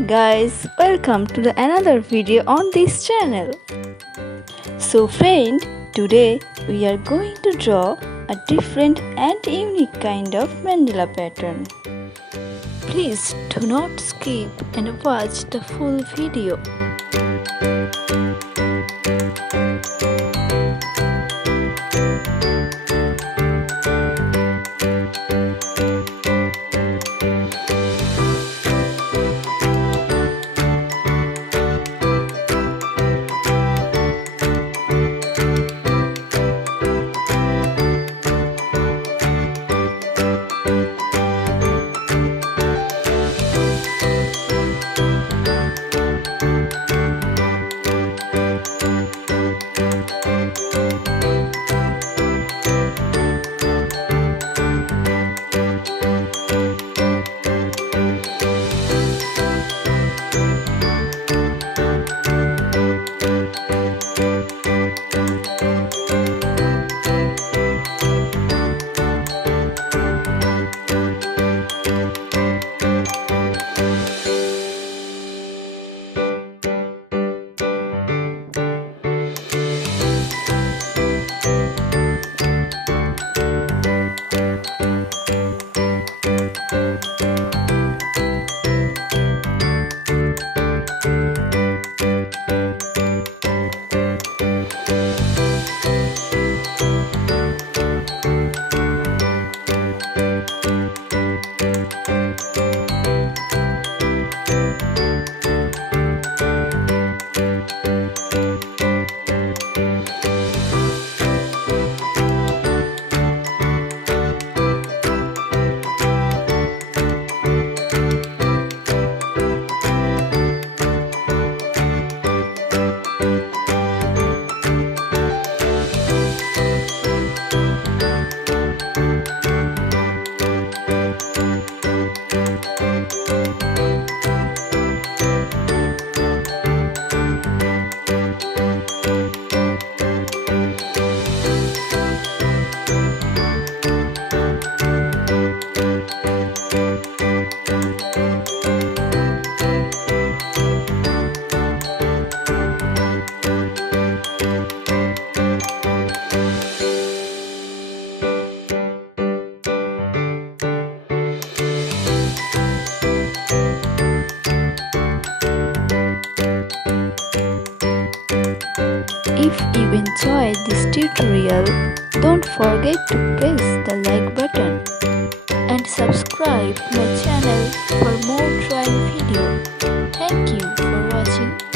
Hey guys, welcome to another video on this channel. So friend, today we are going to draw a different and unique kind of mandala pattern. Please do not skip and watch the full video. If you enjoyed this tutorial, don't forget to press the like button and subscribe my channel for more